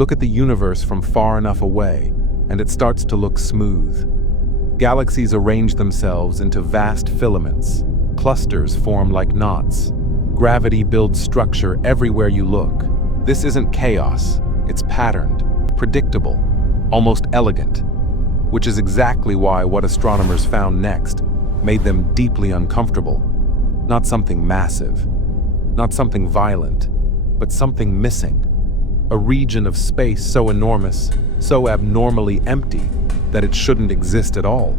Look at the universe from far enough away, and it starts to look smooth. Galaxies arrange themselves into vast filaments. Clusters form like knots. Gravity builds structure everywhere you look. This isn't chaos, it's patterned, predictable, almost elegant, which is exactly why what astronomers found next made them deeply uncomfortable. Not something massive, not something violent, but something missing. A region of space so enormous, so abnormally empty, that it shouldn't exist at all.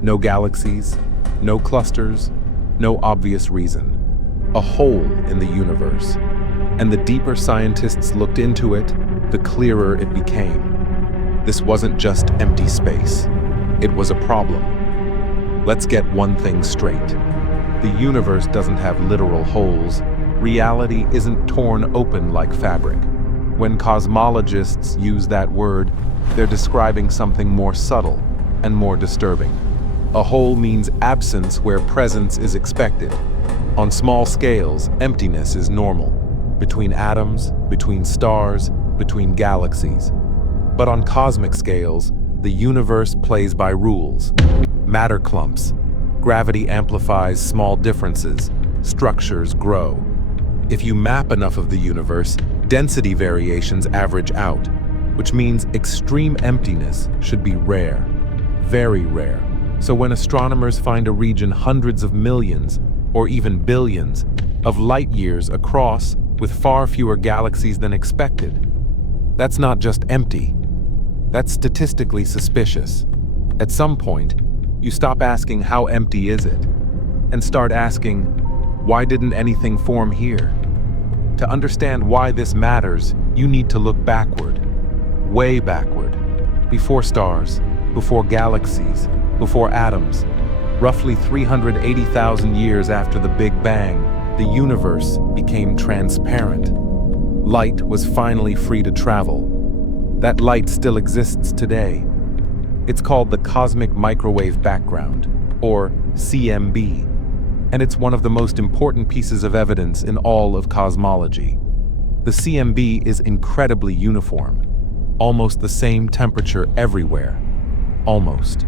No galaxies, no clusters, no obvious reason. A hole in the universe. And the deeper scientists looked into it, the clearer it became. This wasn't just empty space. It was a problem. Let's get one thing straight. The universe doesn't have literal holes. Reality isn't torn open like fabric. When cosmologists use that word, they're describing something more subtle and more disturbing. A hole means absence where presence is expected. On small scales, emptiness is normal. Between atoms, between stars, between galaxies. But on cosmic scales, the universe plays by rules. Matter clumps. Gravity amplifies small differences. Structures grow. If you map enough of the universe, density variations average out, which means extreme emptiness should be rare, very rare. So when astronomers find a region hundreds of millions, or even billions, of light years across with far fewer galaxies than expected, that's not just empty. That's statistically suspicious. At some point, you stop asking how empty is it, and start asking, why didn't anything form here? To understand why this matters, you need to look backward, way backward, before stars, before galaxies, before atoms. Roughly 380,000 years after the Big Bang, the universe became transparent. Light was finally free to travel. That light still exists today. It's called the cosmic microwave background, or CMB, and it's one of the most important pieces of evidence in all of cosmology. The CMB is incredibly uniform, almost the same temperature everywhere. Almost.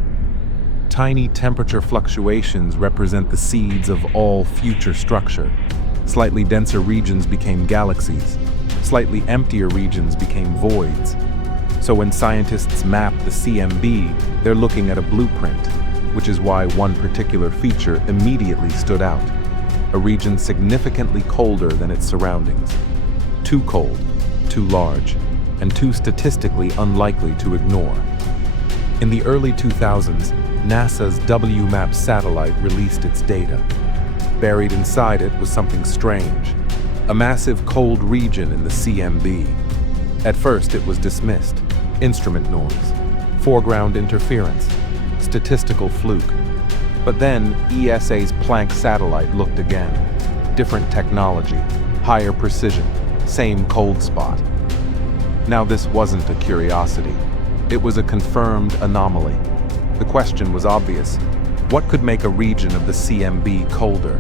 Tiny temperature fluctuations represent the seeds of all future structure. Slightly denser regions became galaxies. Slightly emptier regions became voids. So when scientists map the CMB, they're looking at a blueprint, which is why one particular feature immediately stood out. A region significantly colder than its surroundings. Too cold, too large, and too statistically unlikely to ignore. In the early 2000s, NASA's WMAP satellite released its data. Buried inside it was something strange, a massive cold region in the CMB. At first it was dismissed. Instrument noise, foreground interference, statistical fluke. But then ESA's Planck satellite looked again. Different technology, higher precision, same cold spot. Now this wasn't a curiosity. It was a confirmed anomaly. The question was obvious. What could make a region of the CMB colder?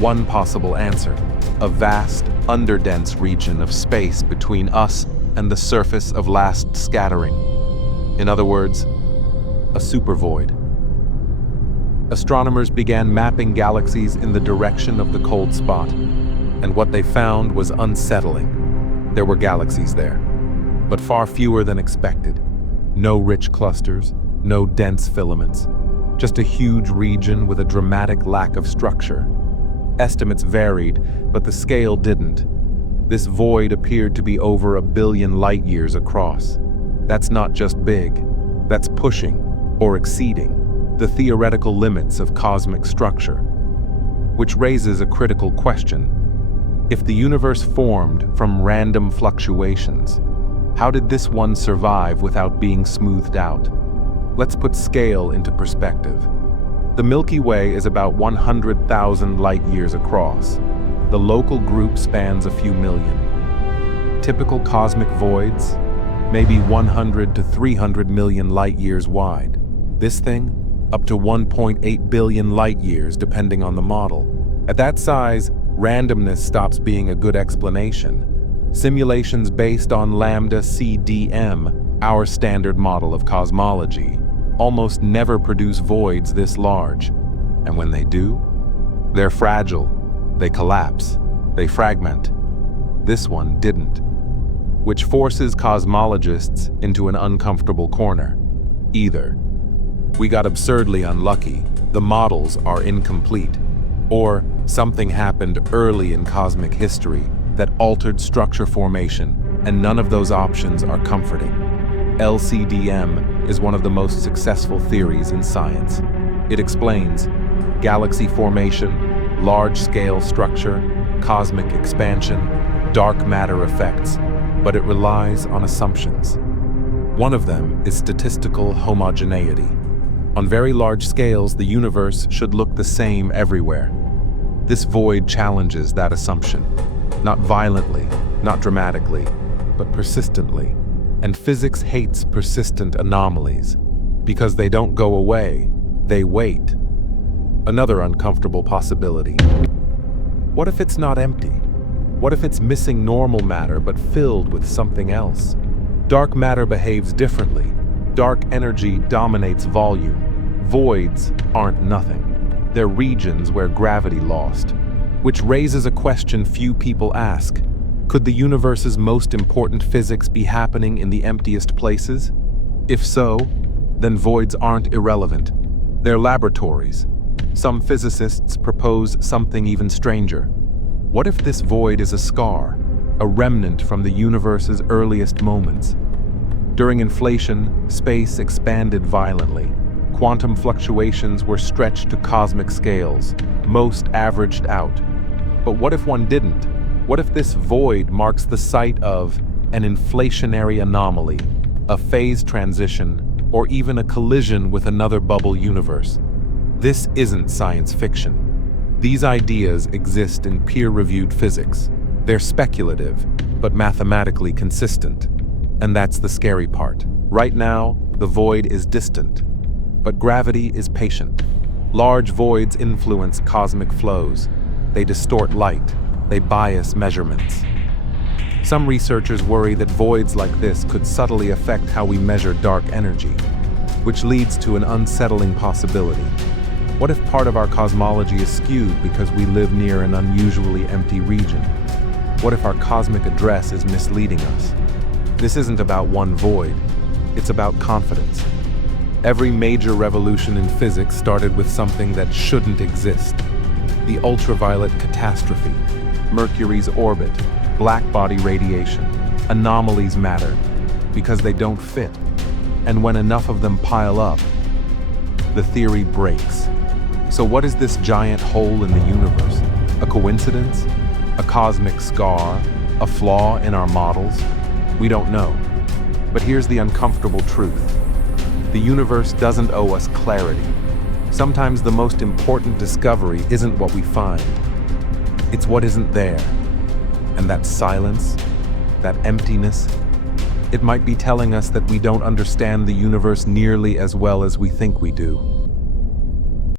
One possible answer: a vast, underdense region of space between us and the surface of last scattering. In other words, a supervoid. Astronomers began mapping galaxies in the direction of the cold spot, and what they found was unsettling. There were galaxies there, but far fewer than expected. No rich clusters, no dense filaments, just a huge region with a dramatic lack of structure. Estimates varied, but the scale didn't. This void appeared to be over 1 billion light-years across. That's not just big, that's pushing, or exceeding, the theoretical limits of cosmic structure. Which raises a critical question. If the universe formed from random fluctuations, how did this one survive without being smoothed out? Let's put scale into perspective. The Milky Way is about 100,000 light-years across. The local group spans a few million. Typical cosmic voids, maybe 100 to 300 million light-years wide. This thing, up to 1.8 billion light-years depending on the model. At that size, randomness stops being a good explanation. Simulations based on lambda CDM, our standard model of cosmology, almost never produce voids this large. And when they do, they're fragile, they collapse, they fragment. This one didn't, which forces cosmologists into an uncomfortable corner. Either we got absurdly unlucky, the models are incomplete, or something happened early in cosmic history that altered structure formation, and none of those options are comforting. LCDM is one of the most successful theories in science. It explains galaxy formation, large-scale structure, cosmic expansion, dark matter effects, but it relies on assumptions. One of them is statistical homogeneity. On very large scales, the universe should look the same everywhere. This void challenges that assumption, not violently, not dramatically, but persistently. And physics hates persistent anomalies because they don't go away, they wait. Another uncomfortable possibility. What if it's not empty? What if it's missing normal matter but filled with something else? Dark matter behaves differently. Dark energy dominates volume. Voids aren't nothing. They're regions where gravity lost. Which raises a question few people ask. Could the universe's most important physics be happening in the emptiest places? If so, then voids aren't irrelevant. They're laboratories. Some physicists propose something even stranger. What if this void is a scar, a remnant from the universe's earliest moments? During inflation, space expanded violently. Quantum fluctuations were stretched to cosmic scales. Most averaged out. But what if one didn't? What if this void marks the site of an inflationary anomaly, a phase transition, or even a collision with another bubble universe? This isn't science fiction. These ideas exist in peer-reviewed physics. They're speculative, but mathematically consistent. And that's the scary part. Right now, the void is distant, but gravity is patient. Large voids influence cosmic flows. They distort light. They bias measurements. Some researchers worry that voids like this could subtly affect how we measure dark energy, which leads to an unsettling possibility. What if part of our cosmology is skewed because we live near an unusually empty region? What if our cosmic address is misleading us? This isn't about one void, it's about confidence. Every major revolution in physics started with something that shouldn't exist. The ultraviolet catastrophe, Mercury's orbit, black body radiation. Anomalies matter because they don't fit. And when enough of them pile up, the theory breaks. So what is this giant hole in the universe? A coincidence? A cosmic scar? A flaw in our models? We don't know. But here's the uncomfortable truth. The universe doesn't owe us clarity. Sometimes the most important discovery isn't what we find. It's what isn't there. And that silence, that emptiness, it might be telling us that we don't understand the universe nearly as well as we think we do.